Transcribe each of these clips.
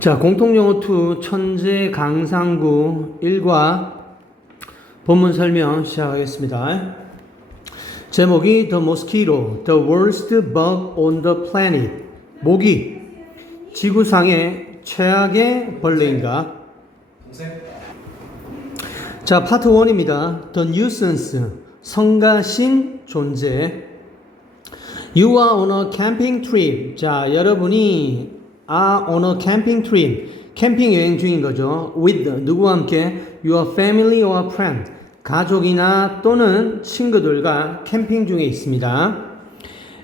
자, 공통영어 2 천재 강상구 1과 본문 설명 시작하겠습니다. 제목이 The Mosquito, the worst bug on the planet. 모기, 지구상의 최악의 벌레인가? 자, 파트 1입니다. The nuisance, 성가신 존재. You are on a camping trip. 자, 여러분이 are on a camping trip. 캠핑 여행 중인 거죠. With 누구와 함께? Your family or friend. 가족이나 또는 친구들과 캠핑 중에 있습니다.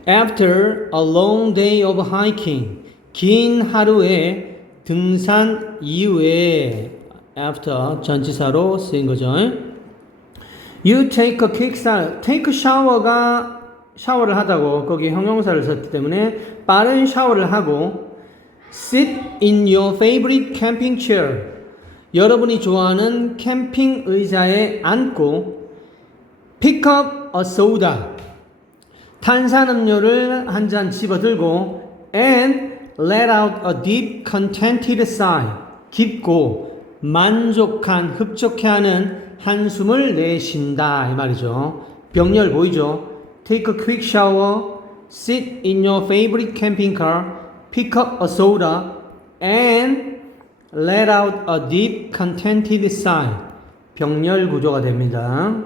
After a long day of hiking. 긴 하루의 등산 이후에 after 전치사로 쓰인 거죠. You take a quick shower. take a shower가 샤워를 하다고 거기 형용사를 썼기 때문에 빠른 샤워를 하고 sit in your favorite camping chair. 여러분이 좋아하는 캠핑 의자에 앉고 pick up a soda. 탄산음료를 한 잔 집어들고 and let out a deep contented sigh. 깊고 만족한 흡족해하는 한숨을 내쉰다 이 말이죠. 병렬 보이죠? Take a quick shower, sit in your favorite camping car, pick up a soda, and let out a deep contented sigh. 병렬 구조가 됩니다.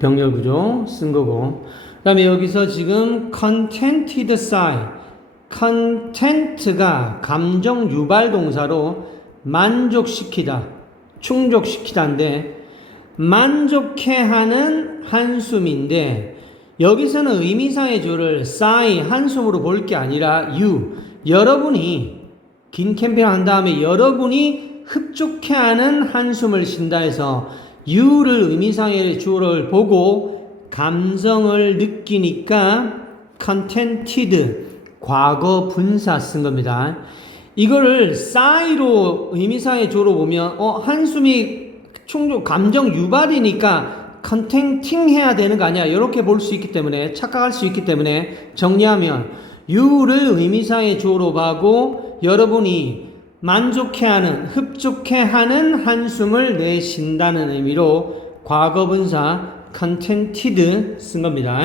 병렬 구조 쓴 거고. 그 다음에 여기서 지금 contented sigh. content가 감정 유발 동사로 만족시키다, 충족시키다인데 만족해하는 한숨인데 여기서는 의미상의 조를 sigh, 한숨으로 볼 게 아니라 you, 여러분이 긴 캠핑을 한 다음에 여러분이 흡족해하는 한숨을 쉰다 해서 you를 의미상의 조를 보고 감정을 느끼니까 contented, 과거 분사 쓴 겁니다. 이거를 sigh로 의미상의 조로 보면 한숨이 충족, 감정 유발이니까 컨텐팅 해야 되는 거 아니야? 이렇게 볼 수 있기 때문에, 착각할 수 있기 때문에 정리하면 you를 의미상의 조로 봐고 여러분이 만족해하는, 흡족해하는 한숨을 내쉰다는 의미로 과거분사 contented 쓴 겁니다.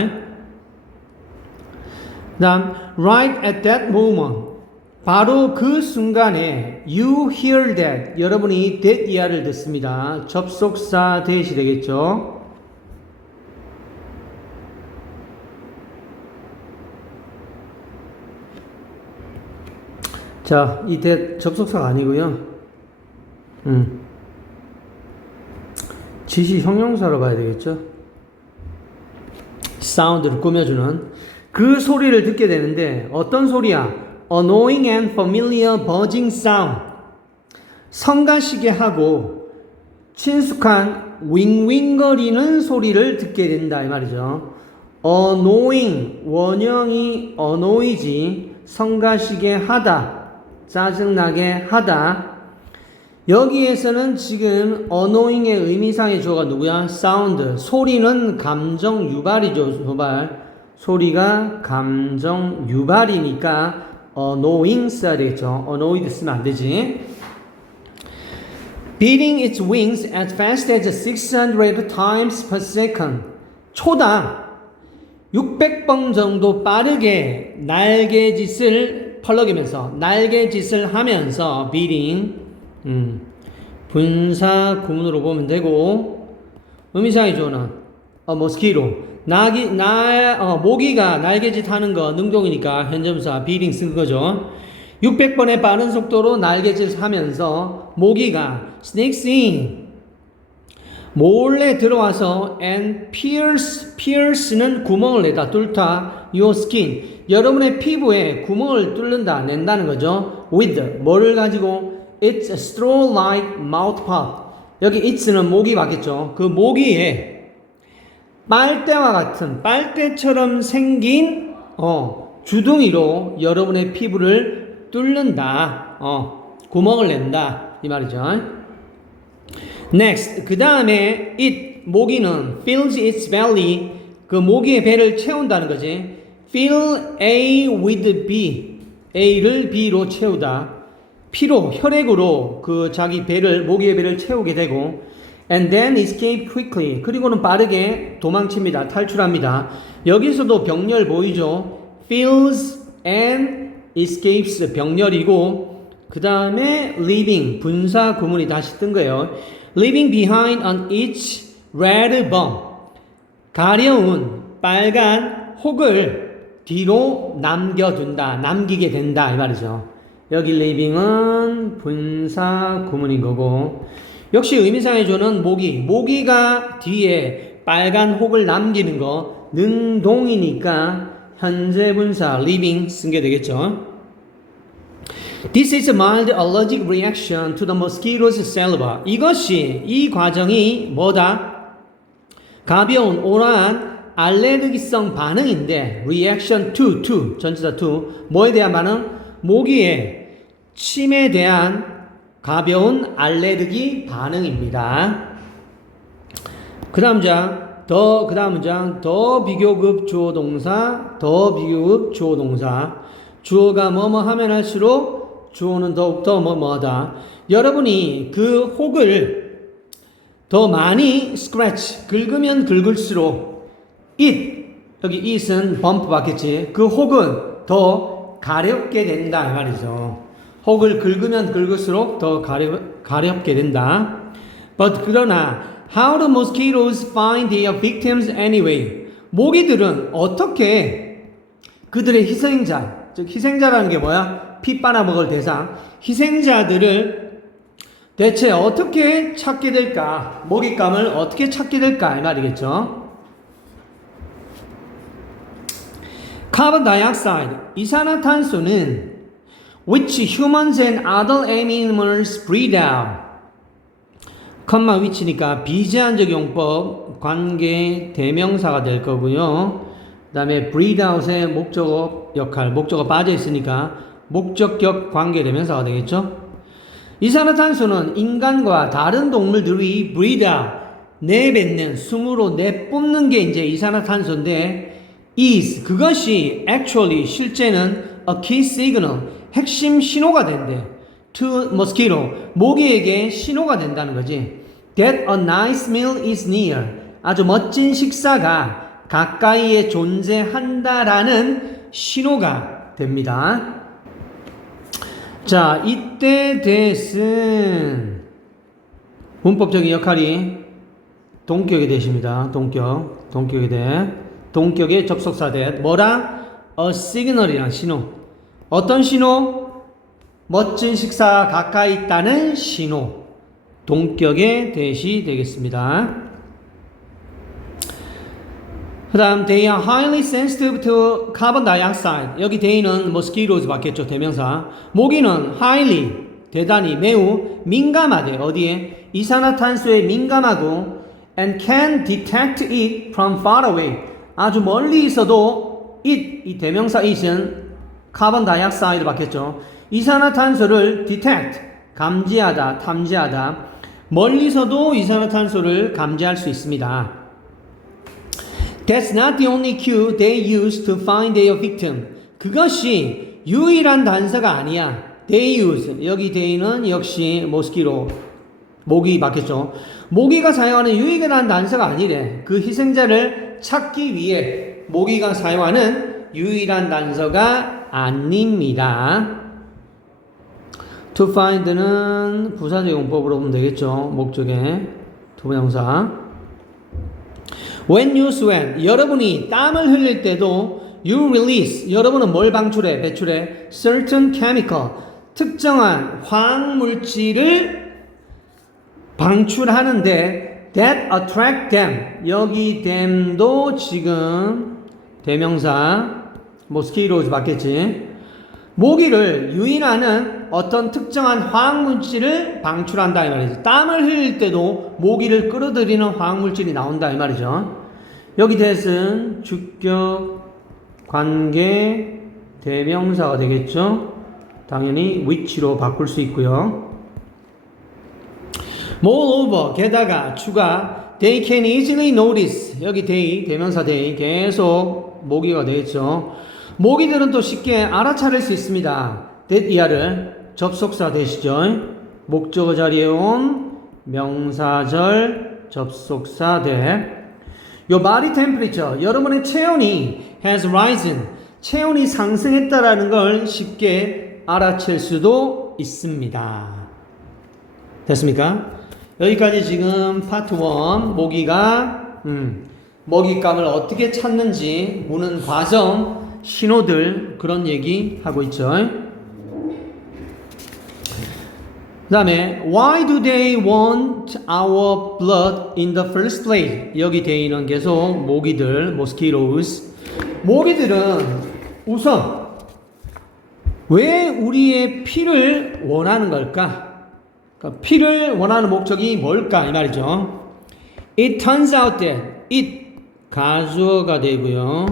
그 다음 right at that moment. 바로 그 순간에 you hear that. 여러분이 that 이하를 듣습니다. 접속사 that이 되겠죠. 자, 이 that 접속사가 아니고요. 지시 형용사로 봐야 되겠죠. 사운드를 꾸며주는 그 소리를 듣게 되는데 어떤 소리야? Annoying and familiar buzzing sound. 성가시게 하고 친숙한 윙윙거리는 소리를 듣게 된다 이 말이죠. Annoying, 원형이 annoy지, 성가시게 하다, 짜증나게 하다. 여기에서는 지금 annoying의 의미상의 주어가 누구야? sound. 소리는 감정 유발이죠. 유발. 소리가 감정 유발이니까 annoying 써야 되겠죠. annoyed 쓰면 안 되지. Beating its wings as fast as 600 times per second. 초당 600번 정도 빠르게 날개짓을 펄럭이면서 날개짓을 하면서 beating 분사 구문으로 보면 되고 의미상의 조는 mosquito. 모기가 날개짓 하는 거 능동이니까 현재분사 beating 쓴 거죠. 600번의 빠른 속도로 날개짓 하면서 모기가 sneaks in 몰래 들어와서 and pierce는 구멍을 내다 뚫다 your skin 여러분의 피부에 구멍을 뚫는다 낸다는 거죠. with 뭐를 가지고 it's a straw-like mouth pop. 여기 it's는 모기 맞겠죠. 그 모기에 빨대와 같은 빨대처럼 생긴 주둥이로 여러분의 피부를 뚫는다. 구멍을 낸다 이 말이죠. Next 그 다음에 모기는 fills its belly 그 모기의 배를 채운다는 거지. fill A with B A를 B로 채우다. 피로, 혈액으로 그 자기 배를, 모기의 배를 채우게 되고, and then escape quickly. 그리고는 빠르게 도망칩니다. 탈출합니다. 여기서도 병렬 보이죠? feels and escapes 병렬이고, 그 다음에 leaving 분사 구문이 다시 뜬 거예요. leaving behind on each red bump. 가려운 빨간 혹을 뒤로 남겨둔다. 남기게 된다. 이 말이죠. 여기 leaving은 분사 구문인 거고, 역시 의미상의 조는 모기가 뒤에 빨간 혹을 남기는 거 능동이니까 현재 분사 leaving 쓴 게 되겠죠. This is a mild allergic reaction to the mosquito's saliva. 이 과정이 뭐다? 가벼운 오라한 알레르기성 반응인데 reaction to 전치사 to 뭐에 대한 반응? 모기의 침에 대한 가벼운 알레르기 반응입니다. 그 다음 문장 더 비교급 주어 동사 주어가 뭐뭐 하면 할수록 주어는 더욱더 뭐뭐하다. 여러분이 그 혹을 더 많이 scratch 긁으면 긁을수록 여기 it은 bump 받겠지. 그 혹은 더 가렵게 된다 이 말이죠. 혹을 긁으면 긁을수록 더 가렵게 된다. But 그러나 how do mosquitoes find their victims anyway? 모기들은 어떻게 그들의 희생자, 즉 희생자라는 게 뭐야? 피 빨아먹을 대상. 희생자들을 대체 어떻게 찾게 될까? 먹잇감을 어떻게 찾게 될까? 이 말이겠죠. Carbon dioxide, 이산화탄소는 which humans and other animals breathe out. 컴마 which니까 비제한적 용법 관계 대명사가 될 거고요. 그 다음에 breathe out의 목적어 역할, 목적어 빠져 있으니까 목적격 관계 대명사가 되겠죠. 이산화탄소는 인간과 다른 동물들이 breathe out, 내뱉는, 숨으로 내뿜는 게 이제 이산화탄소인데 그것이 actually 실제는 a key signal, 핵심 신호가 된대. To mosquito, 모기에게 신호가 된다는 거지. That a nice meal is near, 아주 멋진 식사가 가까이에 존재한다라는 신호가 됩니다. 자, 이때 that은 문법적인 역할이 동격이 되십니다. 동격의 접속사 that. 뭐랑? A signal이란 신호. 어떤 신호? 멋진 식사가 가까이 있다는 신호. 동격의 that이 되겠습니다. 그 다음 they are highly sensitive to carbon dioxide. 여기 they는 mosquitoes 받겠죠. 대명사. 모기는 highly, 대단히, 매우 민감하대. 어디에? 이산화탄소에 민감하고 and can detect it from far away. 아주 멀리 있어도 이 대명사 it은 카본 다이옥사이드 받겠죠. 이산화탄소를 detect, 감지하다, 탐지하다. 멀리서도 이산화탄소를 감지할 수 있습니다. That's not the only cue they use to find their victim. 그것이 유일한 단서가 아니야. They use, 여기 they는 역시 mosquito, 모기 받겠죠. 모기가 사용하는 유일한 단서가 아니래. 그 희생자를 찾기 위해 모기가 사용하는 유일한 단서가 아닙니다. To find는 부사적 용법으로 보면 되겠죠. 목적의 투부정사. When you sweat, 여러분이 땀을 흘릴 때도 you release, 여러분은 뭘 배출해? Certain chemical, 특정한 화학물질을 방출하는데 that attract them, 여기 them도 지금 대명사 mosquitoes 받겠지. 모기를 유인하는 어떤 특정한 화학물질을 방출한다 이 말이죠. 땀을 흘릴 때도 모기를 끌어들이는 화학물질이 나온다 이 말이죠. 여기 that은 주격 관계 대명사가 되겠죠. 당연히 which로 바꿀 수 있고요. Moreover, 게다가 추가 they can easily notice, 여기 they, 대명사 they 계속 모기가 되겠죠. 모기들은 또 쉽게 알아차릴 수 있습니다. that 이하를 접속사 되시죠. 목적어 자리에 온 명사절 접속사 대. 요 body temperature, 여러분의 체온이 has risen, 체온이 상승했다라는 걸 쉽게 알아챌 수도 있습니다. 됐습니까? 여기까지 지금 파트 1 모기가 먹잇감을 어떻게 찾는지 보는 과정, 신호들 그런 얘기 하고 있죠. 그 다음에 Why do they want our blood in the first place? 여기 대인은 계속 모기들, mosquitoes. 모기들은 우선 왜 우리의 피를 원하는 걸까? 그러니까 피를 원하는 목적이 뭘까? 이 말이죠. It turns out that it 가주어가 되고요.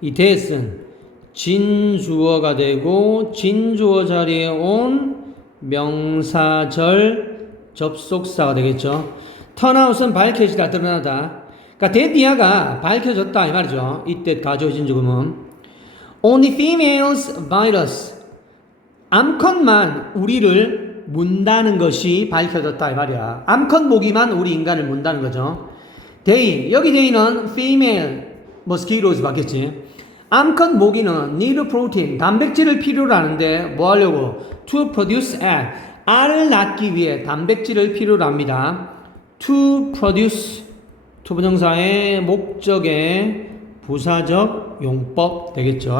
이 that은 진주어가 되고 진주어 자리에 온 명사절 접속사가 되겠죠. turnout은 밝혀지다, 드러나다. 그러니까 that 이하가 밝혀졌다 이 말이죠. 이때 가주어 진주금은 only females bite us. 암컷만 우리를 문다는 것이 밝혀졌다 이 말이야. 암컷 모기만 우리 인간을 문다는 거죠. they, 여기 they는 female mosquitoes 받겠지. 암컷 모기는 need protein, 단백질을 필요로 하는데 뭐 하려고? to produce egg, 알을 낳기 위해 단백질을 필요로 합니다. to produce, 투부정사의 목적의 부사적 용법 되겠죠.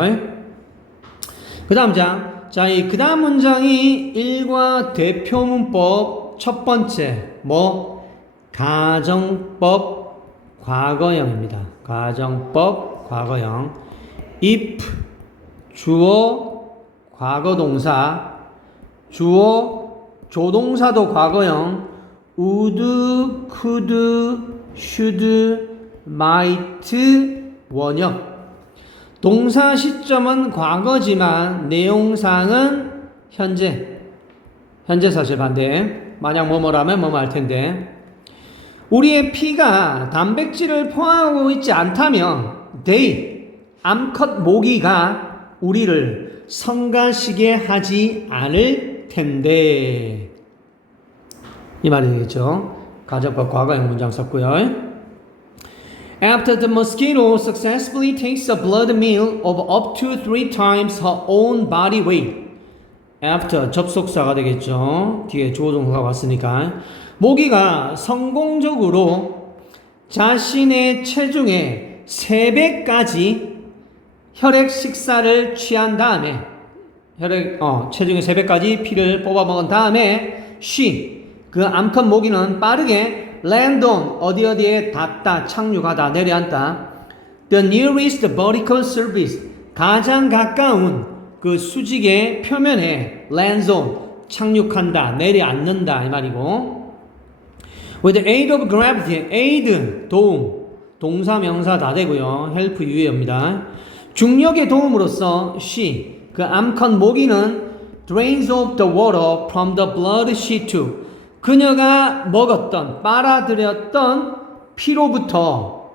그 다음 장, 자, 이 그 다음 문장이 일과 대표문법 첫 번째, 가정법 과거형입니다. 가정법 과거형. if 주어 과거동사, 주어 조동사도 과거형, would, could, should, might 원형. 동사 시점은 과거지만 내용상은 현재 사실 반대. 만약 뭐뭐라면 뭐뭐 할 텐데 우리의 피가 단백질을 포함하고 있지 않다면 they, 암컷 모기가 우리를 성가시게 하지 않을 텐데 이 말이 되겠죠. 가정법 과거형 문장 썼고요. After the mosquito successfully takes a blood meal of up to 3 times her own body weight. After 접속사가 되겠죠. 뒤에 주어동사가 왔으니까 모기가 성공적으로 자신의 체중의 3배까지 혈액 식사를 취한 다음에 체중의 3배까지 피를 뽑아 먹은 다음에 she, 그 암컷 모기는 빠르게 land on, 어디에 닿다, 착륙하다, 내려앉다. the nearest vertical surface, 가장 가까운 그 수직의 표면에 lands on, 착륙한다, 내려앉는다 이 말이고. with the aid of gravity, aid, 도움, 동사 명사 다 되고요. help 유예입니다. 중력의 도움으로써 she, 그 암컷 모기는 drains off the water from the blood she took. 그녀가 먹었던, 빨아들였던 피로부터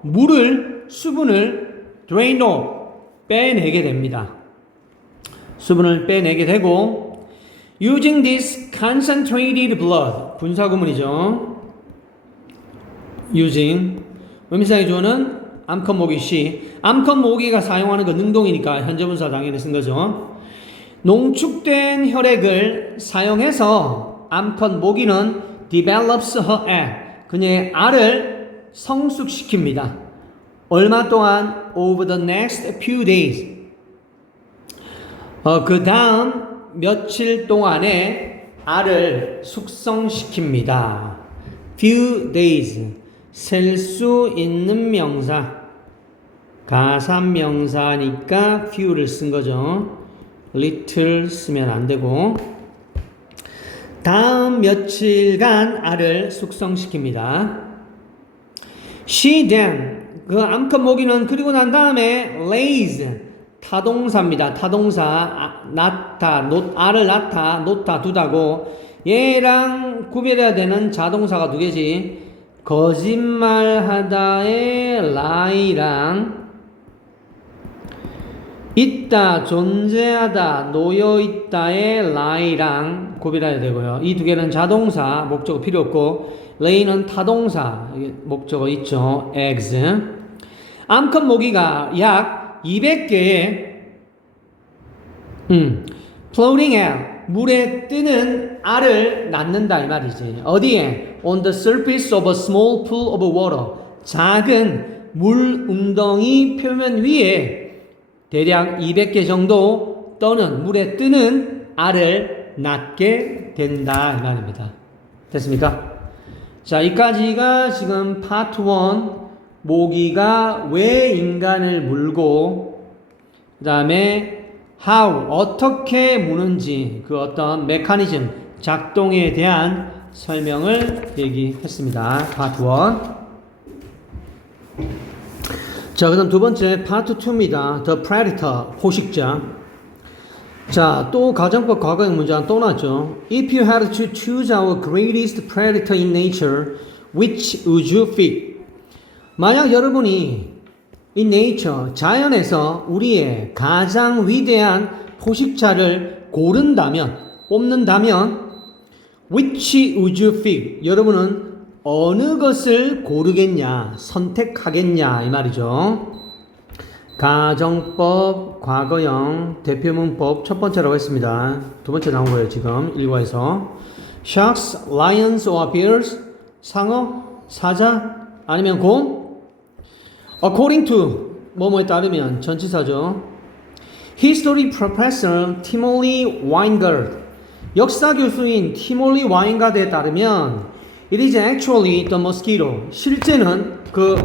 수분을 drain off, 빼내게 됩니다. 수분을 빼내게 되고 using this concentrated blood, 분사구문이죠. using, 의미상의 주어는 암컷 모기 she, 암컷 모기가 사용하는 그 능동이니까 현재분사 당연히 쓴 거죠. 농축된 혈액을 사용해서 암컷 모기는 develops her egg, 그녀의 알을 성숙시킵니다. 얼마 동안? over the next few days, 그 다음 며칠 동안에 알을 숙성시킵니다. few days, 셀 수 있는 명사, 가산명사니까 few를 쓴 거죠. little 쓰면 안 되고 다음 며칠간 알을 숙성시킵니다. she then, 그 암컷 모기는 그리고 난 다음에 lays, 타동사입니다. 타동사, 낳다, 알을 낳다, 놓다, 두다고 얘랑 구별해야 되는 자동사가 두 개지. 거짓말하다의 lie랑 있다, 존재하다, 놓여있다의 lie랑 구별해야 되고요. 이 두 개는 자동사, 목적어 필요 없고 lay는 타동사, 목적어 있죠. eggs. 암컷 모기가 약 200개의 floating egg, 물에 뜨는 알을 낳는다 이 말이지. 어디에? On the surface of a small pool of water. 작은 물 웅덩이 표면 위에 대략 200개 정도 떠는 물에 뜨는 알을 낳게 된다 이 말입니다. 됐습니까? 자, 이까지가 지금 파트 1 모기가 왜 인간을 물고 그 다음에 how 어떻게 무는지 그 어떤 메커니즘 작동에 대한 설명을 얘기했습니다. 파트 1. 자, 그다음 두 번째 파트 2입니다. The Predator 포식자. 자, 또 가정법 과거형 문제 또 나왔죠. If you had to choose our greatest predator in nature, which would you pick? 만약 여러분이 in nature, 자연에서 우리의 가장 위대한 포식자를 고른다면, 뽑는다면 which would you pick? 여러분은 어느 것을 고르겠냐, 선택하겠냐 이 말이죠. 가정법, 과거형, 대표문법 첫 번째라고 했습니다. 두 번째 나온 거예요 지금 일과에서. Sharks, lions or bears? 상어, 사자, 아니면 곰? According to 뭐뭐에 따르면 전치사죠. History Professor Timothy Weingart, 역사 교수인 티몰리 와인가드에 따르면 It is actually the mosquito. 실제는 그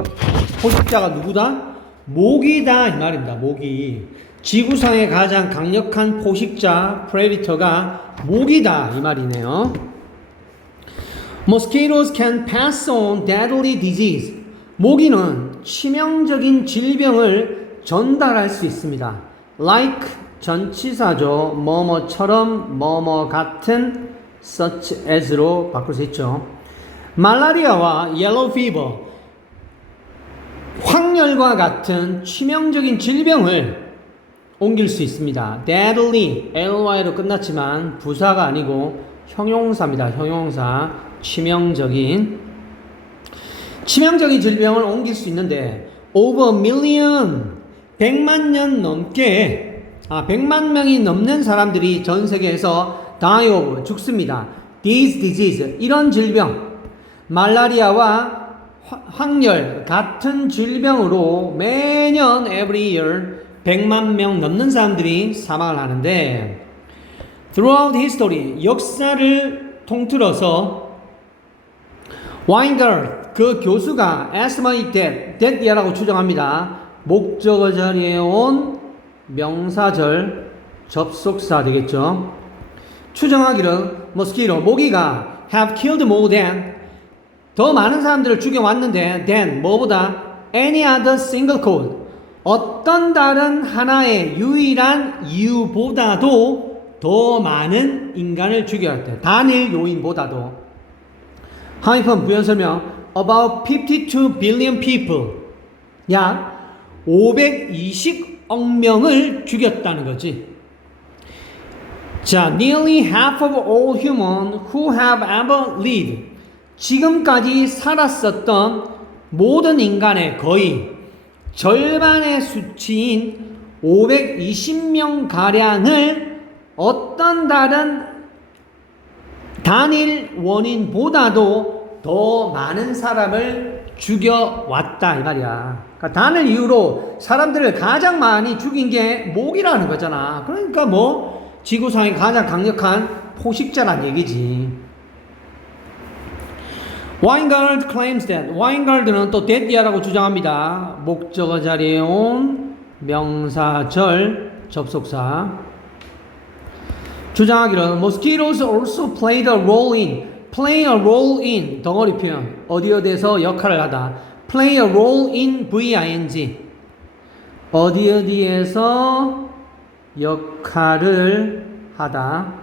포식자가 누구다? 모기다 이 말입니다. 모기. 지구상의 가장 강력한 포식자 프레디터가 모기다 이 말이네요. Mosquitoes can pass on deadly disease. 모기는 치명적인 질병을 전달할 수 있습니다. Like 전치사죠. 뭐뭐처럼 뭐뭐 같은 such as로 바꿀 수 있죠. 말라리아와 옐로우 피버, 황열과 같은 치명적인 질병을 옮길 수 있습니다. deadly, ly로 끝났지만 부사가 아니고 형용사입니다. 형용사. 치명적인 질병을 옮길 수 있는데 over a million, 100만 년 넘게 100만 명이 넘는 사람들이 전 세계에서 die of, 죽습니다. These disease, 이런 질병, 말라리아와 황열 같은 질병으로 매년 every year 100만 명 넘는 사람들이 사망을 하는데 throughout history, 역사를 통틀어서 와인가르트 그 교수가 estimate that year라고 추정합니다. 목적어 자리에 온 명사절 접속사 되겠죠. 추정하기를 mosquito, 모기가 have killed more than, 더 많은 사람들을 죽여왔는데 than, 뭐보다 any other single cause, 어떤 다른 하나의 유일한 이유보다도 더 많은 인간을 죽여왔대. 단일 요인보다도. 하이픈 부연 설명. About 52 billion people, 약 520억 명을 죽였다는 거지. 자, nearly half of all humans who have ever lived, 지금까지 살았었던 모든 인간의 거의 절반의 수치인 520명 가량을 어떤 다른 단일 원인보다도 더 많은 사람을 죽여왔다 이 말이야. 그러니까 단일 이유로 사람들을 가장 많이 죽인 게 모기라는 거잖아. 그러니까 뭐 지구상의 가장 강력한 포식자란 얘기지. 와인가르드 claims that, 와인가르드는 또 that이라고 주장합니다. 목적어 자리에 온 명사절 접속사. 주장하기를 mosquitoes also played a role in, play a role in 덩어리 표현, 어디어디에서 역할을 하다. play a role in VING, 어디어디에서 역할을 하다.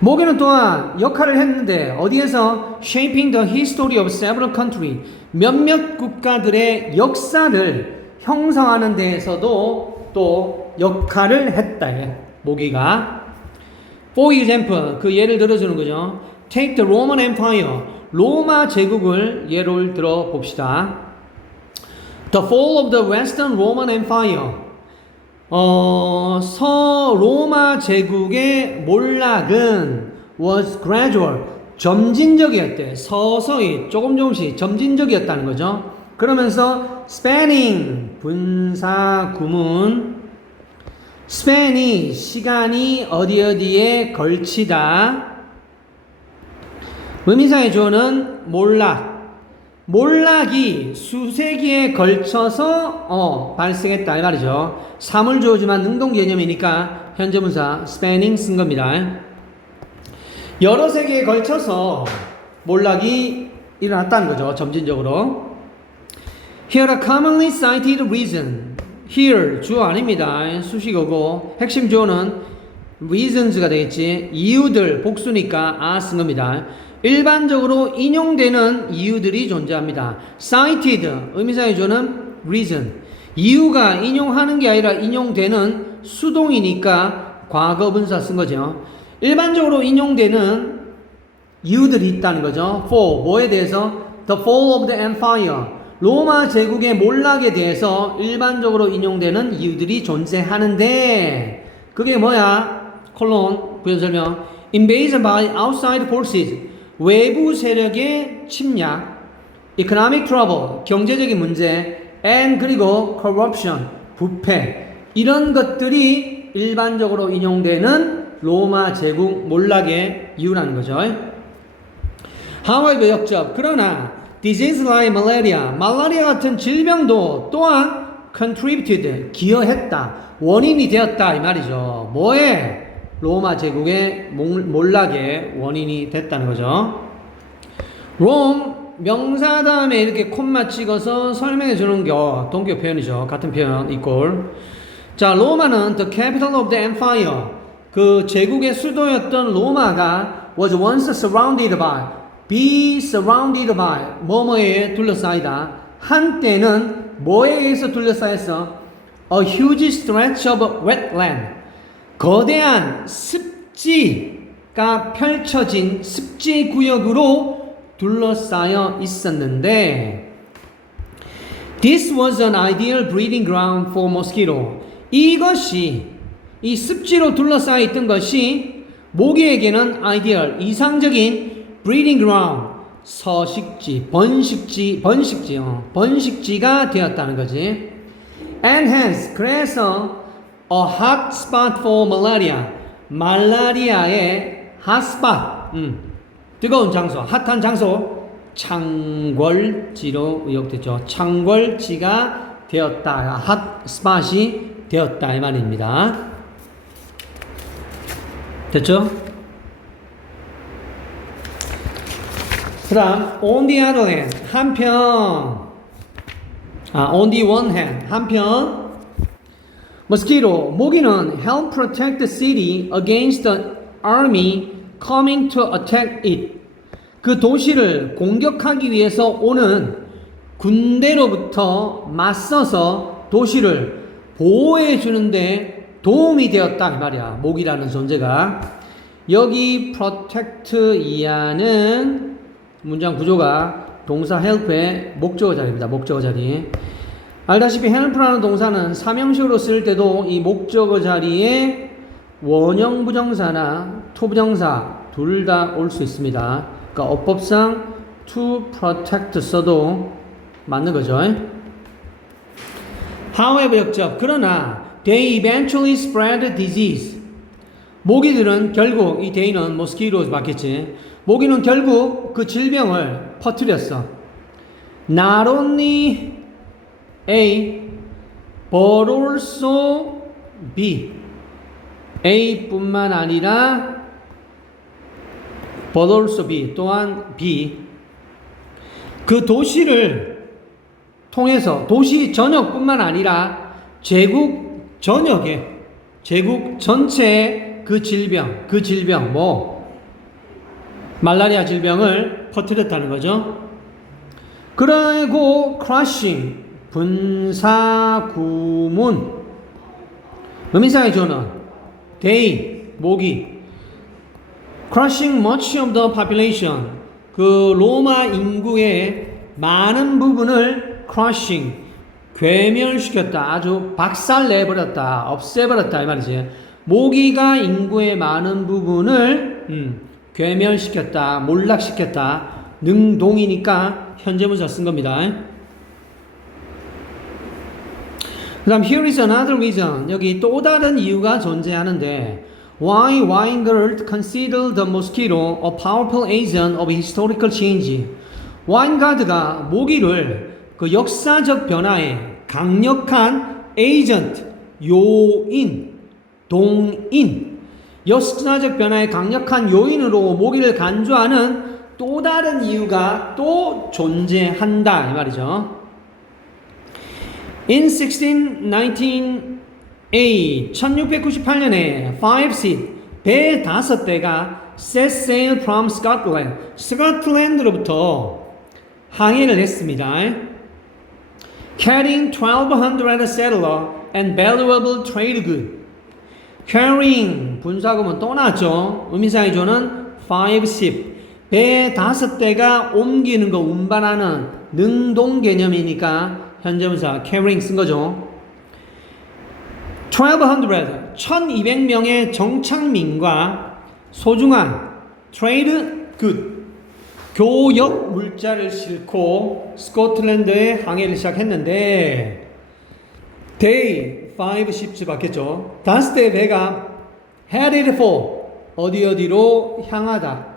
모기는 또한 역할을 했는데 어디에서 shaping the history of several countries, 몇몇 국가들의 역사를 형성하는 데에서도 또 역할을 했다. 모기가. For example, 그 예를 들어주는 거죠. Take the Roman Empire. 로마 제국을 예를 들어 봅시다. The fall of the Western Roman Empire. 서로마 제국의 몰락은 was gradual. 점진적이었대. 서서히 조금씩 점진적이었다는 거죠. 그러면서 spanning 분사 구문 span이 시간이 어디에 걸치다. 의미사의 주어는 몰락이 수세기에 걸쳐서 발생했다 이 말이죠. 사물주어지만 능동 개념이니까 현재분사 spanning 쓴 겁니다. 여러 세기에 걸쳐서 몰락이 일어났다는 거죠. 점진적으로. Here a commonly cited reason. Here 주어 아닙니다. 수식어고 핵심 주어는 reasons가 되겠지. 이유들 복수니까 쓴 겁니다. 일반적으로 인용되는 이유들이 존재합니다. cited 의미상의 주어는 reason. 이유가 인용하는 게 아니라 인용되는 수동이니까 과거분사 쓴 거죠. 일반적으로 인용되는 이유들이 있다는 거죠. for 뭐에 대해서? The fall of the empire. 로마 제국의 몰락에 대해서 일반적으로 인용되는 이유들이 존재하는데 그게 뭐야? 콜론 부연설명 Invasion by outside forces 외부 세력의 침략 Economic trouble 경제적인 문제 and 그리고 corruption 부패 이런 것들이 일반적으로 인용되는 로마 제국 몰락의 이유라는 거죠. However 역접 그러나 disease like malaria 말라리아 같은 질병도 또한 contributed 기여했다 원인이 되었다 이 말이죠. 뭐에? 로마 제국의 몰락의 원인이 됐다는 거죠. Rome 명사 다음에 이렇게 콤마 찍어서 설명해 주는 게 동격 표현이죠. 같은 표현 equal. 자 로마는 the capital of the empire 그 제국의 수도였던 로마가 was once surrounded by be surrounded by 뭐뭐에 둘러싸이다 한때는 뭐에 의해서 둘러싸였어? A huge stretch of wetland 거대한 습지가 펼쳐진 습지 구역으로 둘러싸여 있었는데 This was an ideal breeding ground for mosquito 이것이 이 습지로 둘러싸여 있던 것이 모기에게는 아이디얼 이상적인 breeding ground 서식지 번식지가 되었다는 거지. And hence 그래서 a hot spot for malaria 말라리아의 hot spot 뜨거운 장소 핫한 장소 창궐지로 의역됐죠. 창궐지가 되었다 hot spot이 되었다 이 말입니다. 됐죠? 그 다음 on the other hand on the one hand 한편 mosquito 모기는 help protect the city against the army coming to attack it 그 도시를 공격하기 위해서 오는 군대로부터 맞서서 도시를 보호해 주는데 도움이 되었다 이 말이야. 모기라는 존재가. 여기 protect 이하는 문장 구조가 동사 help의 목적어 자리입니다. 목적어 자리. 알다시피 help라는 동사는 사명식으로 쓸 때도 이 목적어 자리에 원형 부정사나 to 부정사 둘 다 올 수 있습니다. 그러니까 어법상 to protect 써도 맞는 거죠. However 역접 그러나 they eventually spread disease. 모기들은 결국 이 they는 mosquitoes 맞겠지. 모기는 결국 그 질병을 퍼뜨렸어. Not only A, but also B. A뿐만 아니라 but also B. 또한 B. 그 도시를 통해서 도시 전역뿐만 아니라 제국 전체의 그 질병 말라리아 질병을 퍼뜨렸다는 거죠. 그리고 crushing 분사구문 의미상의 조는 they, 모기. crushing much of the population. 그 로마 인구의 많은 부분을 crushing, 괴멸시켰다. 아주 박살내버렸다. 없애버렸다. 이 말이지. 모기가 인구의 많은 부분을 괴멸시켰다. 몰락시켰다. 능동이니까 현재분사 쓴 겁니다. 그 다음 here is another reason. 여기 또 다른 이유가 존재하는데 why Weingart considered the mosquito a powerful agent of historical change. 와인가드가 모기를 그 역사적 변화의 강력한 에이전트, 요인, 동인, 역사적 변화의 강력한 요인으로 모기를 간주하는 또 다른 이유가 또 존재한다 이 말이죠. In 1698년에 5 배 5대가 set sail from Scotland, 스코틀랜드로부터 항해를 했습니다. Carrying 1,200 settler and valuable trade goods. Carrying 분사구문 또 나왔죠. 의미상의 조는 5 배 5대가 옮기는 거 운반하는 능동 개념이니까 현재분사 carrying 쓴 거죠. 1200명의 정착민과 소중한 trade good 교역 물자를 싣고 스코틀랜드에 항해를 시작했는데 they 5 ships 받겠죠. 5대의 배가 headed for 어디로 향하다.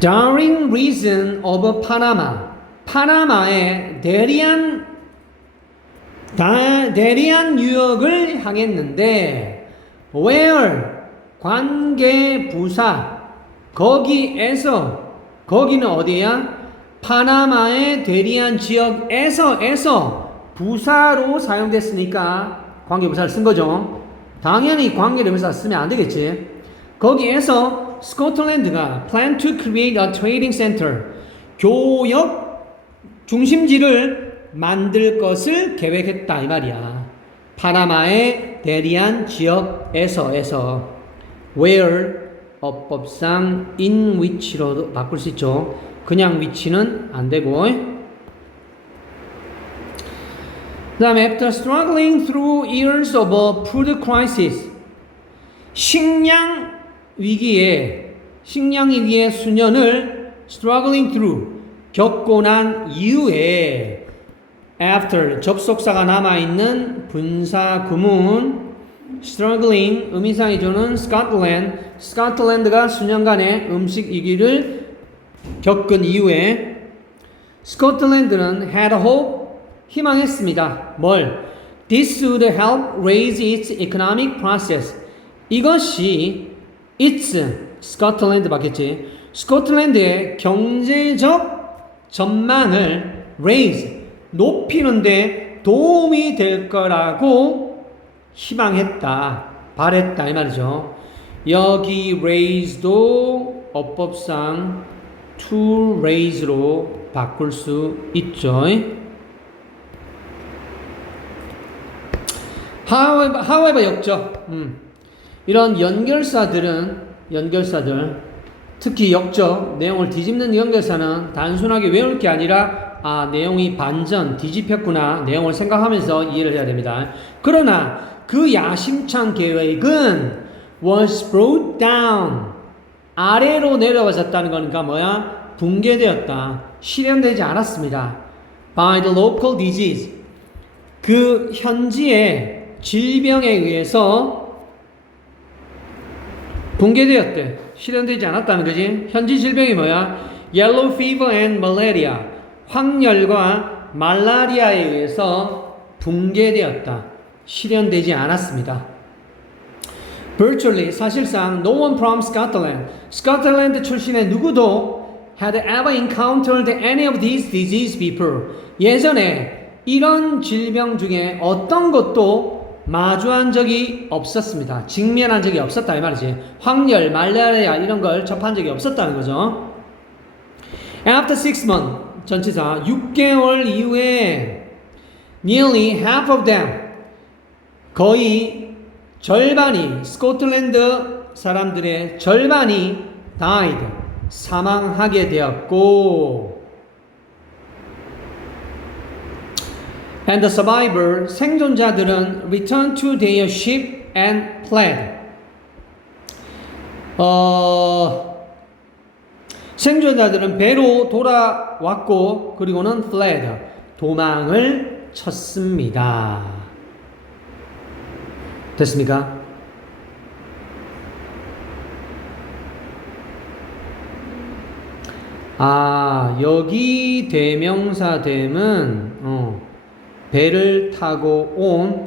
During reason of Panama 파나마의 대리안 유역을 향했는데 where 관계 부사 거기에서 거기는 어디야? 파나마의 대리안 지역에서 부사로 사용됐으니까 관계 부사를 쓴 거죠. 당연히 관계를 부사 쓰면 안 되겠지. 거기에서 스코틀랜드가 plan to create a trading center 교역 중심지를 만들 것을 계획했다 이 말이야. 파나마의 대리안 지역에서 where 어법상 in which로도 바꿀 수 있죠. 그냥 위치는 안 되고. 그 다음에 after struggling through years of a food crisis 식량 위기의 수년을 struggling through 겪고 난 이후에 after 접속사가 남아있는 분사구문 struggling 의미상의 조는 스코틀랜드가 수년간의 음식 위기를 겪은 이후에 스코틀랜드는 had hope 희망했습니다. 뭘? This would help raise its economic process. 이것이 its 스코틀랜드 맞겠지? 스코틀랜드의 경제적 전망을 raise 높이는데 도움이 될 거라고 희망했다, 바랬다 이 말이죠. 여기 raise도 어법상 to raise로 바꿀 수 있죠. however 역적. 이런 연결사들 특히 역적 내용을 뒤집는 연결사는 단순하게 외울 게 아니라 내용이 반전 뒤집혔구나 내용을 생각하면서 이해를 해야 됩니다. 그러나 그 야심찬 계획은 was brought down 아래로 내려와졌다는 거니까 뭐야? 붕괴되었다. 실현되지 않았습니다. by the local disease 그 현지의 질병에 의해서 붕괴되었대. 실현되지 않았다는 거지. 현지 질병이 뭐야? yellow fever and malaria 황열과 말라리아에 의해서 붕괴되었다. 실현되지 않았습니다. Virtually 사실상 no one from Scotland 스코틀랜드 출신의 누구도 had ever encountered any of these disease before 예전에 이런 질병 중에 어떤 것도 마주한 적이 없었습니다. 직면한 적이 없었다 이 말이지. 황열, 말라리아 이런 걸 접한 적이 없었다는 거죠. After 6 months 전치사 6개월 이후에 nearly half of them 거의 절반이 스코틀랜드 사람들의 절반이 died 사망하게 되었고 and the survivor 생존자들은 returned to their ship and fled 생존자들은 배로 돌아왔고 그리고는 fled 도망을 쳤습니다. 됐습니까? 여기 대명사 됨은 배를 타고 온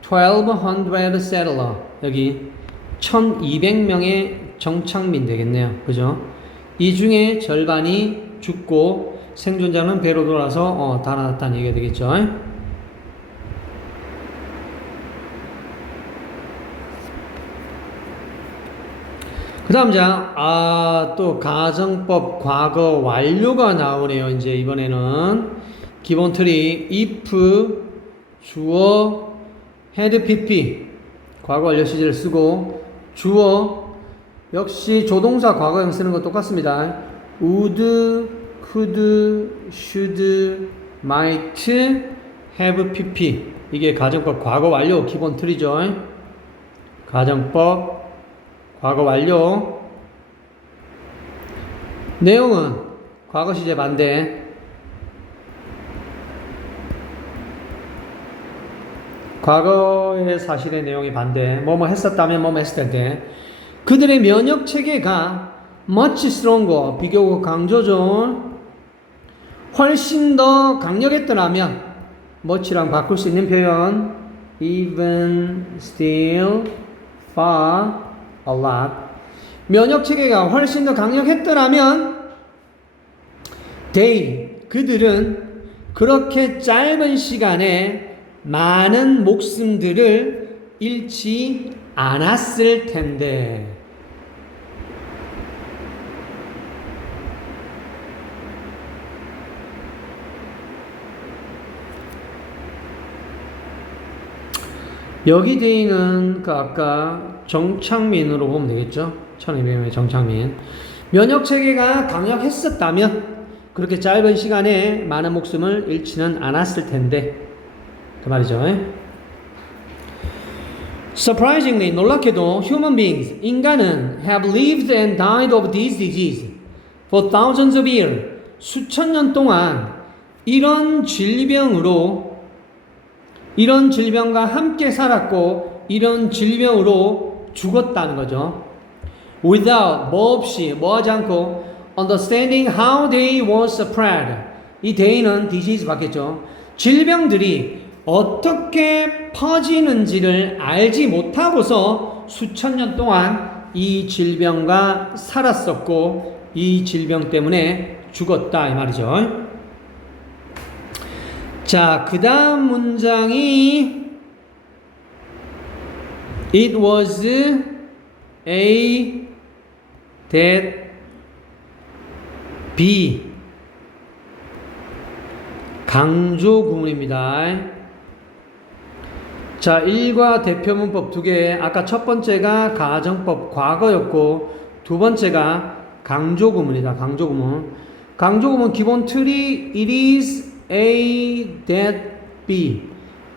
1200 settler 여기 1200명의 정착민 되겠네요. 그죠? 이 중에 절반이 죽고 생존자는 배로 돌아서 달아났다는 얘기가 되겠죠. 그 다음 장, 또 가정법 과거 완료가 나오네요. 이제 이번에는 기본 틀이 if, 주어, had pp 과거 완료 시제를 쓰고 주어 역시 조동사 과거형 쓰는 거 똑같습니다. would, could, should, might, have pp 이게 가정법 과거 완료 기본 틀이죠. 가정법 과거 완료 내용은 과거 시제 반대 과거의 사실의 내용이 반대 뭐뭐 했었다면 뭐뭐 했을 텐데 그들의 면역 체계가 much stronger 비교고 강조죠. 훨씬 더 강력했더라면 much랑 바꿀 수 있는 표현 even, still, far a lot. 면역 체계가 훨씬 더 강력했더라면 그들은 그렇게 짧은 시간에 많은 목숨들을 잃지 않았을 텐데. 여기 대인은 아까 정착민으로 보면 되겠죠. 1200명의 정착민. 면역체계가 강력했었다면 그렇게 짧은 시간에 많은 목숨을 잃지는 않았을 텐데 그 말이죠. Surprisingly, 놀랍게도 human beings, 인간은 have lived and died of this disease for thousands of years. 수천 년 동안 이런 질병과 함께 살았고 이런 질병으로 죽었다는 거죠. Without, 뭐 없이, 뭐 하지 않고 understanding how they were spread. 이 day는 disease 받겠죠. 질병들이 어떻게 퍼지는지를 알지 못하고서 수천 년 동안 이 질병과 살았었고 이 질병 때문에 죽었다 이 말이죠. 자, 그 다음 문장이 It was A that B 강조 구문입니다. 자, 일과 대표 문법 두 개. 아까 첫 번째가 가정법 과거였고 두 번째가 강조 구문이다. 강조 구문. 강조 구문 기본 틀이 It is A that B.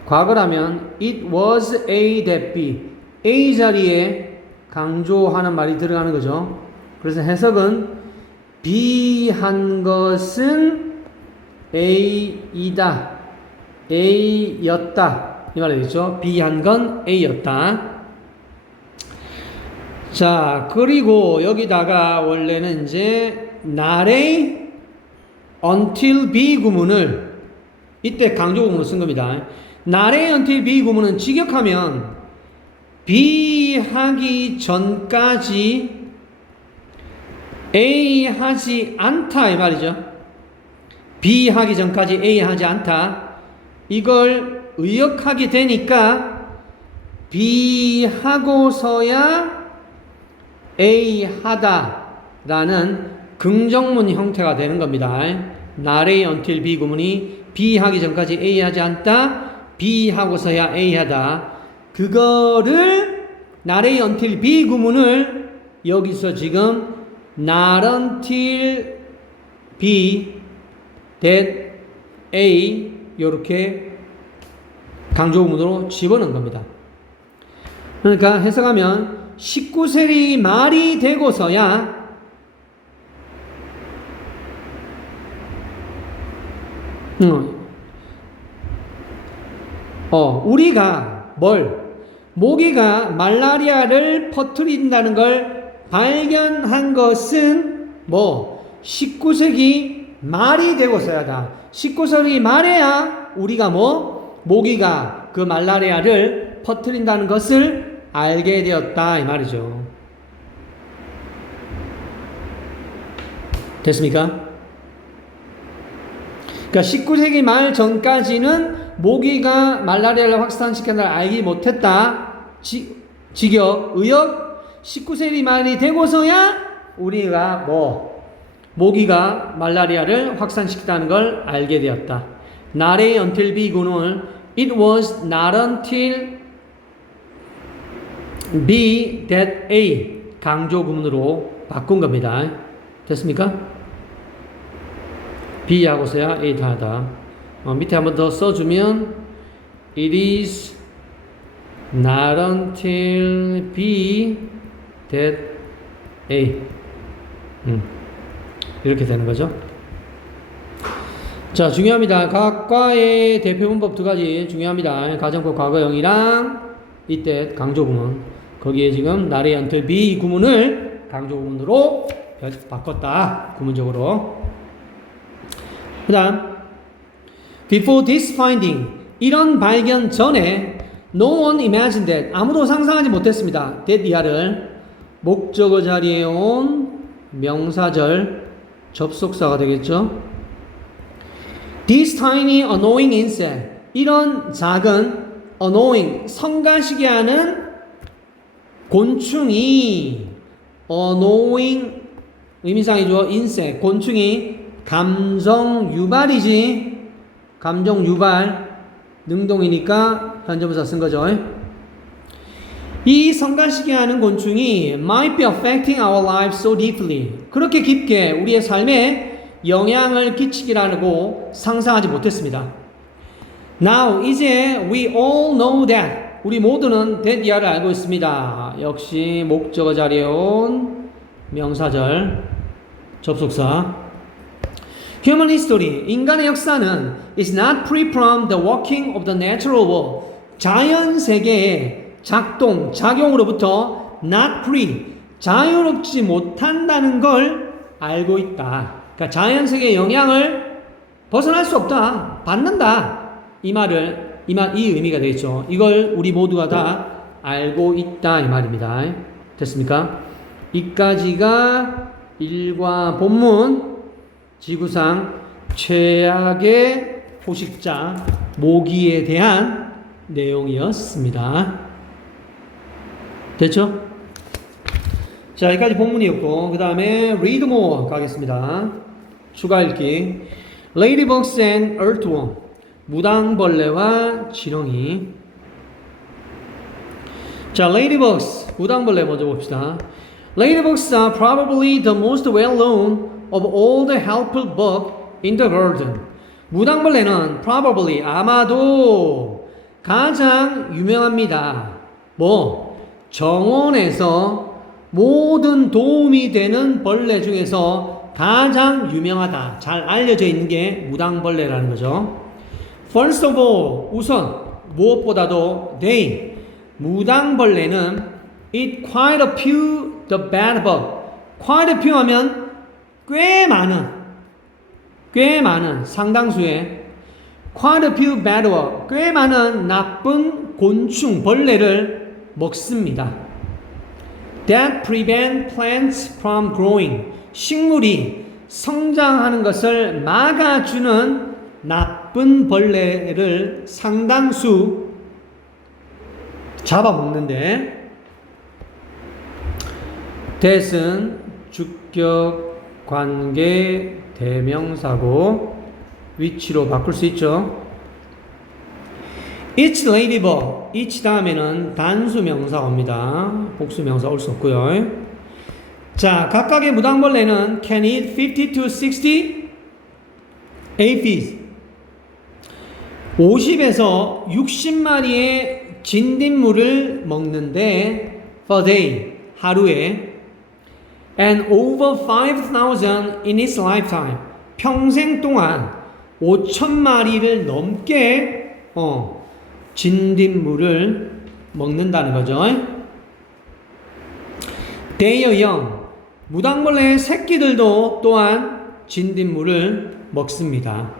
과거라면 It was A that B. A 자리에 강조하는 말이 들어가는 거죠. 그래서 해석은 B 한 것은 A이다. A였다. 이 말이겠죠. B 한 건 A였다. 자, 그리고 여기다가 원래는 이제 narrate until B 구문을 이때 강조 구문으로 쓴 겁니다. narrate until B 구문은 직역하면 B 하기 전까지 A 하지 않다 이 말이죠. B 하기 전까지 A 하지 않다. 이걸 의역하게 되니까 B 하고서야 A 하다라는 긍정문 형태가 되는 겁니다. narrate until B 구문이 B 하기 전까지 A 하지 않다. B 하고서야 A 하다. 그거를 not A until B 구문을 여기서 지금 not until B that A 이렇게 강조구문으로 집어넣은 겁니다. 그러니까 해석하면 19세기 말이 되고서야 우리가 모기가 말라리아를 퍼뜨린다는 걸 발견한 것은 19세기 말이 되고서야다. 19세기 말에야 우리가 모기가 그 말라리아를 퍼뜨린다는 것을 알게 되었다 이 말이죠. 됐습니까? 그러니까 19세기 말 전까지는 모기가 말라리아를 확산시킨다를 알지 못했다. 직역, 의역 19세기 말이 되고서야 우리가 모기가 말라리아를 확산시킨다는 걸 알게 되었다. Not A until B 구는 It was not until B that A 강조 구문으로 바꾼 겁니다. 됐습니까? B하고서야 A 다하다. 밑에 한번 더 써주면 It is not until B that A 이렇게 되는 거죠. 자, 중요합니다. 각과의 대표 문법 두 가지 중요합니다. 가정법 과거형이랑 이때 강조구문. 거기에 지금 not A until B 구문을 강조구문으로 바꿨다. 구문적으로. 그 다음 Before this finding, 이런 발견 전에 No one imagined that, 아무도 상상하지 못했습니다. that 이하를 목적어 자리에 온 명사절 접속사가 되겠죠. This tiny annoying insect, 이런 작은 annoying, 성가시게 하는 곤충이 annoying 의미상이죠. insect, 곤충이 감정 유발이지. 감정 유발 능동이니까 현재분사 쓴 거죠. 이 성가시게 하는 곤충이 might be affecting our lives so deeply. 그렇게 깊게 우리의 삶에 영향을 끼치기라고 상상하지 못했습니다. Now 이제 we all know that. 우리 모두는 that 이하를 알고 있습니다. 역시 목적어 자리에 온 명사절 접속사. Human history, 인간의 역사는 is not free from the working of the natural world. 자연 세계의 작동, 작용으로부터 not free, 자유롭지 못한다는 걸 알고 있다. 그러니까 자연 세계의 영향을 벗어날 수 없다. 받는다. 이 의미가 되겠죠. 이걸 우리 모두가 다 알고 있다 이 말입니다. 됐습니까? 이까지가 일과 본문 지구상 최악의 포식자 모기에 대한 내용이었습니다. 됐죠? 자, 여기까지 본문이었고 그 다음에 read more 가겠습니다. 추가 읽기. Ladybugs and earthworm, 무당벌레와 지렁이. 자, ladybugs, 무당벌레 먼저 봅시다. Ladybugs are probably the most well-known of all the helpful bug in the garden. 무당벌레는 probably 아마도 가장 유명합니다. 정원에서 모든 도움이 되는 벌레 중에서 가장 유명하다. 잘 알려져 있는 게 무당벌레라는 거죠. First of all, 우선 무엇보다도 they, 무당벌레는 eat quite a few the bad bug. quite a few 하면 꽤 많은 상당수의 quite a few bad bug, 꽤 많은 나쁜 곤충, 벌레를 먹습니다. That prevent plants from growing, 식물이 성장하는 것을 막아주는 나쁜 벌레를 상당수 잡아먹는데, that은 주격 관계 대명사고 위치로 바꿀 수 있죠. Each ladybug. each 다음에는 단수 명사가 옵니다. 복수 명사 올 수 없고요. 자, 각각의 무당벌레는 can eat 50 to 60 aphids. 50에서 60마리의 진딧물을 먹는데 per day, 하루에 and over 5,000 in its lifetime. 평생 동안 5,000마리를 넘게 진딧물을 먹는다는 거죠. Their young. 무당벌레의 새끼들도 또한 진딧물을 먹습니다.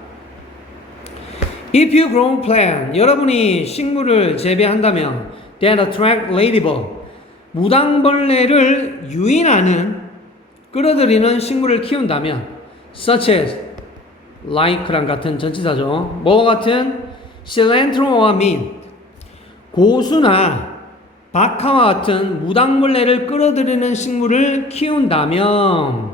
If you grow plant, 여러분이 식물을 재배한다면 that attract ladybug, 무당벌레를 유인하는 끌어들이는 식물을 키운다면 such as like랑 같은 전치사죠. 뭐와 같은 cilantro와 mint, 고수나 박하와 같은 무당벌레를 끌어들이는 식물을 키운다면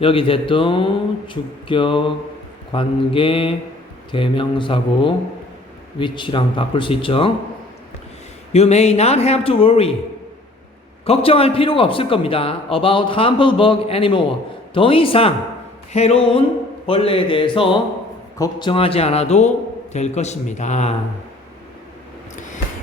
여기 됐던 주격, 관계, 대명사고 위치랑 바꿀 수 있죠. You may not have to worry. 걱정할 필요가 없을 겁니다. About harmful bug anymore. 더 이상 해로운 벌레에 대해서 걱정하지 않아도 될 것입니다.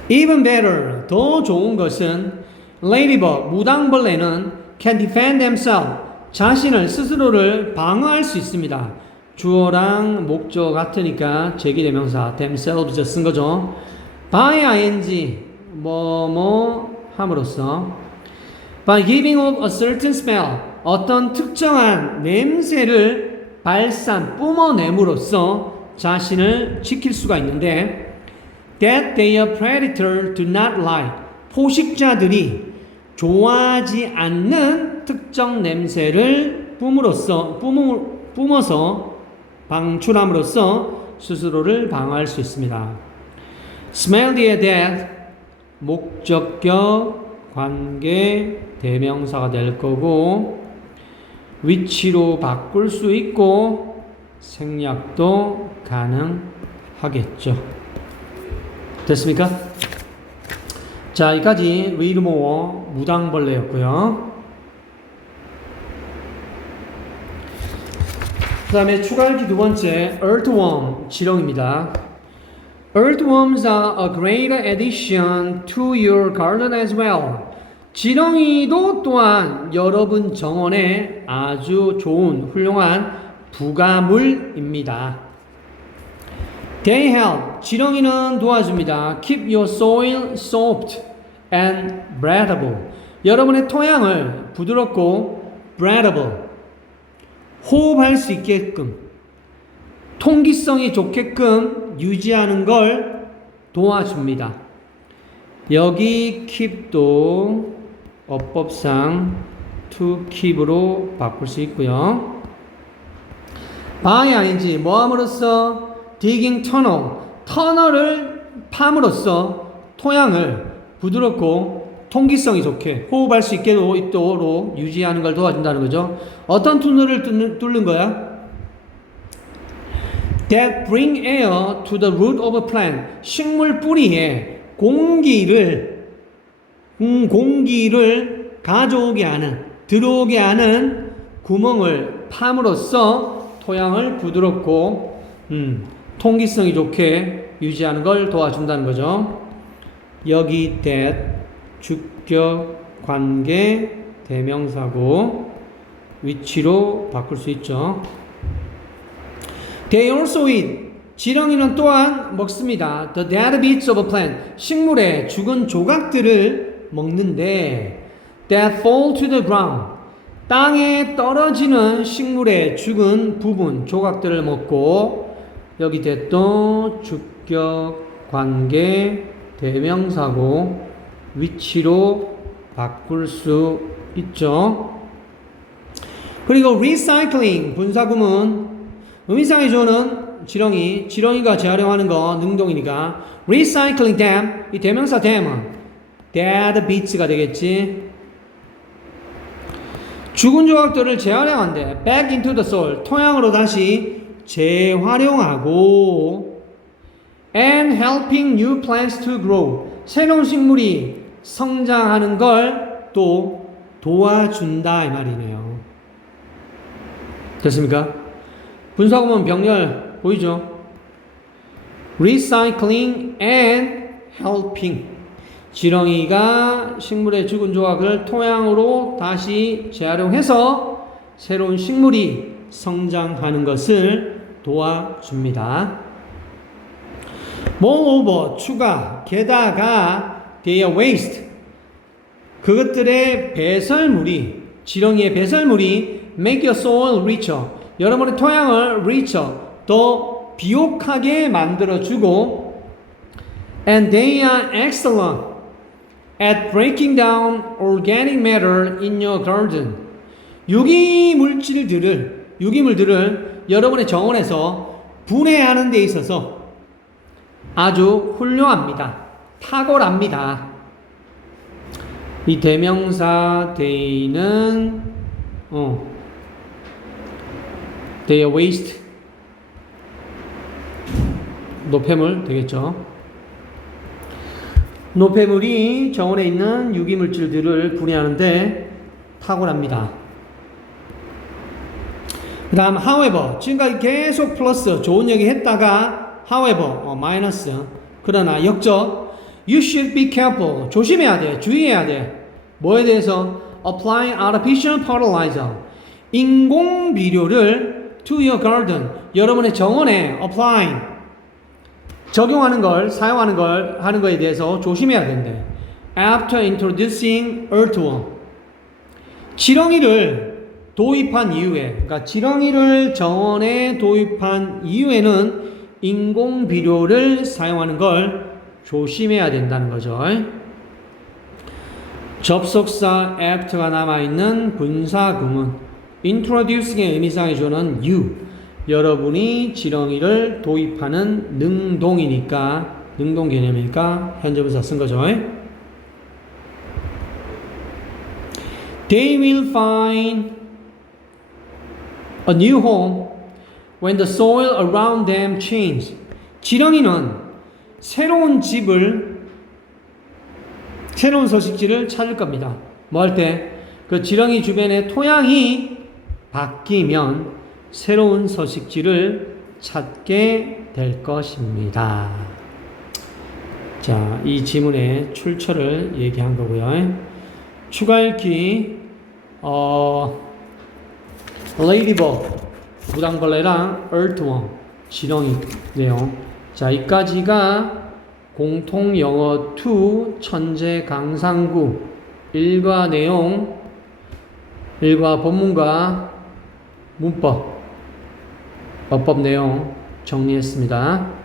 Even better, 더 좋은 것은 ladybug, 무당벌레는 can defend themselves, 자신을 스스로를 방어할 수 있습니다. 주어랑 목적 같으니까 제기대명사 themselves 쓴 거죠. by ing, 뭐뭐 함으로써 by giving off a certain smell, 어떤 특정한 냄새를 뿜어냄으로써 자신을 지킬 수가 있는데 that their predator do not like, 포식자들이 좋아하지 않는 특정 냄새를 뿜어서 방출함으로써 스스로를 방어할 수 있습니다. smell their death, 목적격, 관계, 대명사가 될 거고 위치로 바꿀 수 있고 생략도 가능하겠죠. 됐습니까? 자, 여기까지 read more, 무당벌레였고요. 그 다음에 추가 읽기 두 번째, earthworm, 지렁입니다. Earthworms are a great addition to your garden as well. 지렁이도 또한 여러분 정원에 아주 좋은 훌륭한 부가물입니다. They help. 지렁이는 도와줍니다. Keep your soil soft and breathable. 여러분의 토양을 부드럽고 breathable, 호흡할 수 있게끔, 통기성이 좋게끔 유지하는 걸 도와줍니다. 여기 keep도 어법상 to keep으로 바꿀 수 있고요. by ing, 뭐함으로써 digging tunnel, 터널을 팜으로써 토양을 부드럽고 통기성이 좋게 호흡할 수 있도록 유지하는 걸 도와준다는 거죠. 어떤 터널을 뚫는 거야? That bring air to the root of a plant, 식물 뿌리에 공기를 가져오게 하는, 들어오게 하는 구멍을 팜으로써 토양을 부드럽고 통기성이 좋게 유지하는 걸 도와준다는 거죠. 여기 that 주격, 관계, 대명사고 위치로 바꿀 수 있죠. They also eat. 지렁이는 또한 먹습니다. The dead bits of a plant. 식물의 죽은 조각들을 먹는데 that fall to the ground. 땅에 떨어지는 식물의 죽은 부분, 조각들을 먹고 여기 됐던 주격, 관계, 대명사고 위치로 바꿀 수 있죠. 그리고 recycling, 분사구문, 의미상의 조는 지렁이가 재활용하는 거 능동이니까 recycling them, 이 대명사 them은 dead bits가 되겠지. 죽은 조각들을 재활용한대. back into the soil, 토양으로 다시 재활용하고 and helping new plants to grow. 새로운 식물이 성장하는 걸 또 도와준다 이 말이네요. 됐습니까? 분사구문 병렬 보이죠? recycling and helping. 지렁이가 식물의 죽은 조각을 토양으로 다시 재활용해서 새로운 식물이 성장하는 것을 도와줍니다. moreover, 추가, 게다가 their waste, 그것들의 배설물이, 지렁이의 배설물이 make your soil richer, 여러분의 토양을 richer, 더 비옥하게 만들어주고 and they are excellent at breaking down organic matter in your garden. 유기물들을 여러분의 정원에서 분해하는 데 있어서 아주 훌륭합니다. 탁월합니다. 이 대명사 they는 their waste 노폐물 되겠죠. 노폐물이 정원에 있는 유기물질들을 분해하는데 탁월합니다. 그 다음 however, 지금까지 계속 플러스 좋은 얘기 했다가 however 마이너스, 그러나 역적, you should be careful, 조심해야 돼, 주의해야 돼. 뭐에 대해서? applying artificial fertilizer, 인공 비료를 to your garden, 여러분의 정원에 applying, 적용하는 걸, 사용하는 걸 하는 거에 대해서 조심해야 된대. after introducing earthworm, 지렁이를 도입한 이후에, 그러니까 지렁이를 정원에 도입한 이후에는 인공 비료를 사용하는 걸 조심해야 된다는 거죠. 접속사 after가 남아있는 분사구문 introducing의 의미상의 주어는 you, 여러분이 지렁이를 도입하는 능동이니까, 능동 개념이니까 현재분사 쓴 거죠. They will find a new home when the soil around them changes. 지렁이는 새로운 서식지를 찾을 겁니다. 뭐 할 때? 그 지렁이 주변의 토양이 바뀌면 새로운 서식지를 찾게 될 것입니다. 자, 이 지문의 출처를 얘기한 거고요. 추가 읽기, 레이디버그, 무당벌레랑 earthworm, 지렁이 내용. 자, 이까지가 공통 영어 2 천재 강상구 1과 내용, 1과 본문과 문법, 어법 내용 정리했습니다.